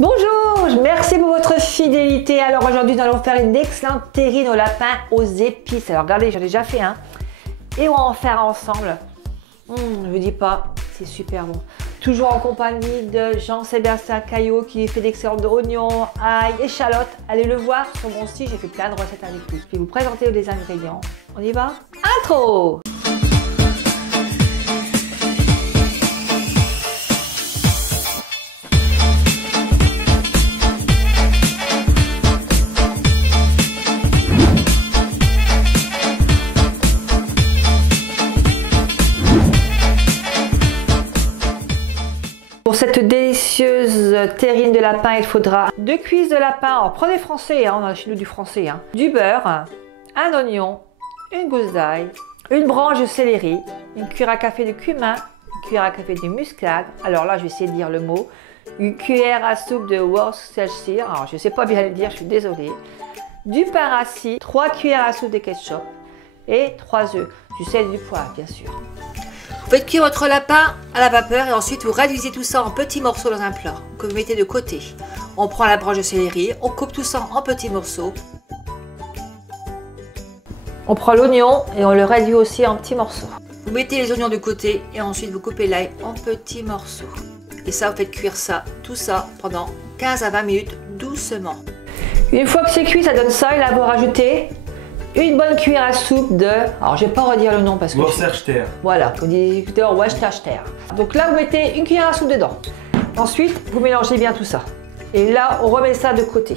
Bonjour, merci pour votre fidélité. Alors aujourd'hui, nous allons faire une excellente terrine au lapin aux épices. Alors regardez, j'en ai déjà fait un. Et on va en faire ensemble. Je vous dis pas, c'est super bon. Toujours en compagnie de Jean-Sébastien Caillot qui fait d'excellents oignons, ail, échalotes. Allez le voir sur mon site, j'ai fait plein de recettes avec lui. Je vais vous présenter les ingrédients. On y va? Intro! Pour cette délicieuse terrine de lapin, il faudra 2 cuisses de lapin. Alors prenez français, on a chez nous du français. Du beurre, un oignon, une gousse d'ail, une branche de céleri, une cuillère à café de cumin, une cuillère à café de muscade. Alors là, je vais essayer de dire le mot. Une cuillère à soupe de Worcestershire. Alors je ne sais pas bien le dire, je suis désolée. Du pain rassis, 3 cuillères à soupe de ketchup et 3 œufs. Du sel et du poivre, bien sûr. Vous faites cuire votre lapin à la vapeur et ensuite vous réduisez tout ça en petits morceaux dans un plat que vous mettez de côté. On prend la branche de céleri, on coupe tout ça en petits morceaux. On prend l'oignon et on le réduit aussi en petits morceaux. Vous mettez les oignons de côté et ensuite vous coupez l'ail en petits morceaux. Et ça, vous faites cuire ça, tout ça pendant 15 à 20 minutes doucement. Une fois que c'est cuit, ça donne ça et là vous rajoutez une bonne cuillère à soupe de, alors je vais pas redire le nom parce que Worcestershire. Voilà, on dit Worcestershire. Donc là vous mettez une cuillère à soupe dedans. Ensuite vous mélangez bien tout ça. Et là on remet ça de côté.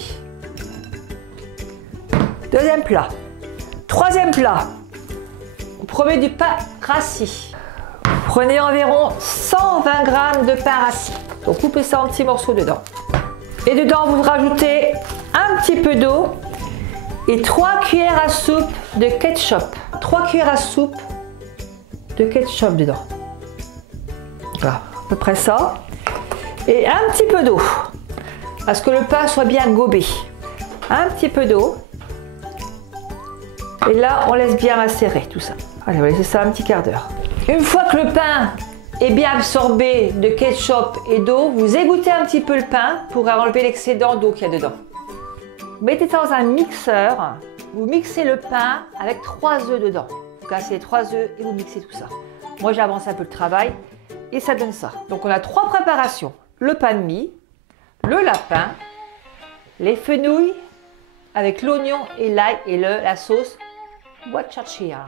Deuxième plat. Troisième plat. Vous prenez du pain rassis. Prenez environ 120 g de pain rassis. Donc coupez ça en petits morceaux dedans. Et dedans vous rajoutez un petit peu d'eau. Et 3 cuillères à soupe de ketchup. 3 cuillères à soupe de ketchup dedans. Voilà, à peu près ça. Et un petit peu d'eau. Parce que le pain soit bien gobé. Un petit peu d'eau. Et là, on laisse bien macérer tout ça. Allez, on va laisser ça un petit quart d'heure. Une fois que le pain est bien absorbé de ketchup et d'eau, vous égouttez un petit peu le pain pour enlever l'excédent d'eau qu'il y a dedans. Vous mettez ça dans un mixeur, vous mixez le pain avec 3 œufs dedans. Vous cassez les 3 œufs et vous mixez tout ça. Moi j'avance un peu le travail et ça donne ça. Donc on a 3 préparations. Le pain de mie, le lapin, les fenouils avec l'oignon et l'ail et la sauce Worcestershire.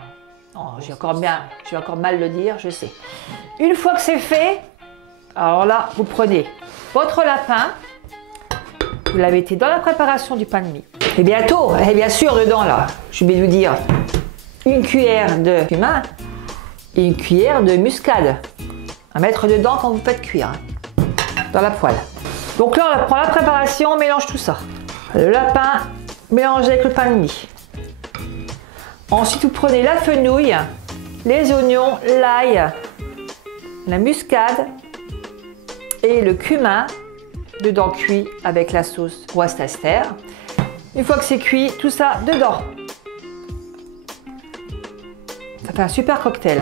Oh, je vais encore mal le dire, je sais. Une fois que c'est fait, alors là vous prenez votre lapin. Vous la mettez dans la préparation du pain de mie. Et bientôt, et bien sûr, dedans, là, je vais vous dire une cuillère de cumin et une cuillère de muscade à mettre dedans quand vous faites cuire, dans la poêle. Donc là, on prend la préparation, on mélange tout ça. Le lapin mélangé avec le pain de mie. Ensuite, vous prenez la fenouil, les oignons, l'ail, la muscade et le cumin. Dedans cuit avec la sauce Worcestershire. Une fois que c'est cuit, tout ça dedans. Ça fait un super cocktail.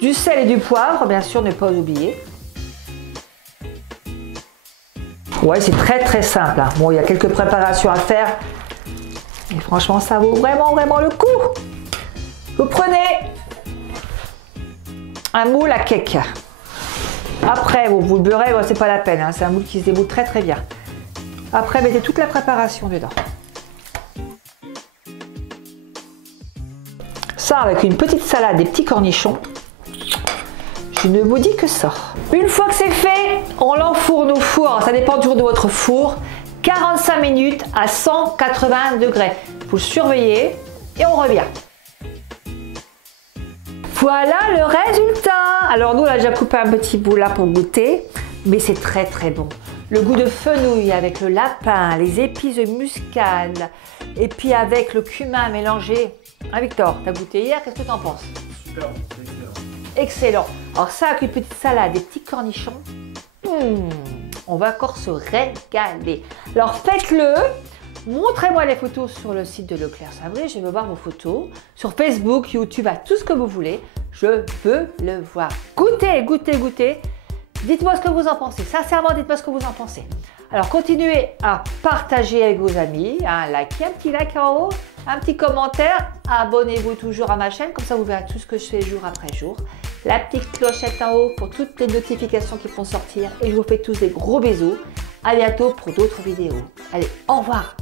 Du sel et du poivre, bien sûr, ne pas oublier. Ouais, c'est très simple. Bon, il y a quelques préparations à faire. Et franchement, ça vaut vraiment le coup. Vous prenez un moule à cake. Après, vous le beurrez, c'est pas la peine, c'est un moule qui se démoule très bien. Après, mettez toute la préparation dedans. Ça, avec une petite salade, des petits cornichons, je ne vous dis que ça. Une fois que c'est fait, on l'enfourne au four, ça dépend toujours de votre four, 45 minutes à 180 degrés. Vous le surveillez et on revient. Voilà le résultat. Alors nous on a déjà coupé un petit bout là pour goûter, mais c'est très bon. Le goût de fenouil avec le lapin, les épices de muscade et puis avec le cumin mélangé. Ah Victor, t'as goûté hier, qu'est-ce que t'en penses? Super, excellent. Excellent. Alors ça avec une petite salade, des petits cornichons, on va encore se régaler. Alors faites-le. Montrez-moi les photos sur le site de Leclerc Saint-Brie, je veux voir vos photos. Sur Facebook, YouTube, à tout ce que vous voulez, je veux le voir. Goûtez, goûtez, goûtez. Dites-moi ce que vous en pensez. Sincèrement, dites-moi ce que vous en pensez. Alors, continuez à partager avec vos amis. Likez un petit like en haut, un petit commentaire. Abonnez-vous toujours à ma chaîne. Comme ça, vous verrez tout ce que je fais jour après jour. La petite clochette en haut pour toutes les notifications qui vont sortir. Et je vous fais tous des gros bisous. À bientôt pour d'autres vidéos. Allez, au revoir.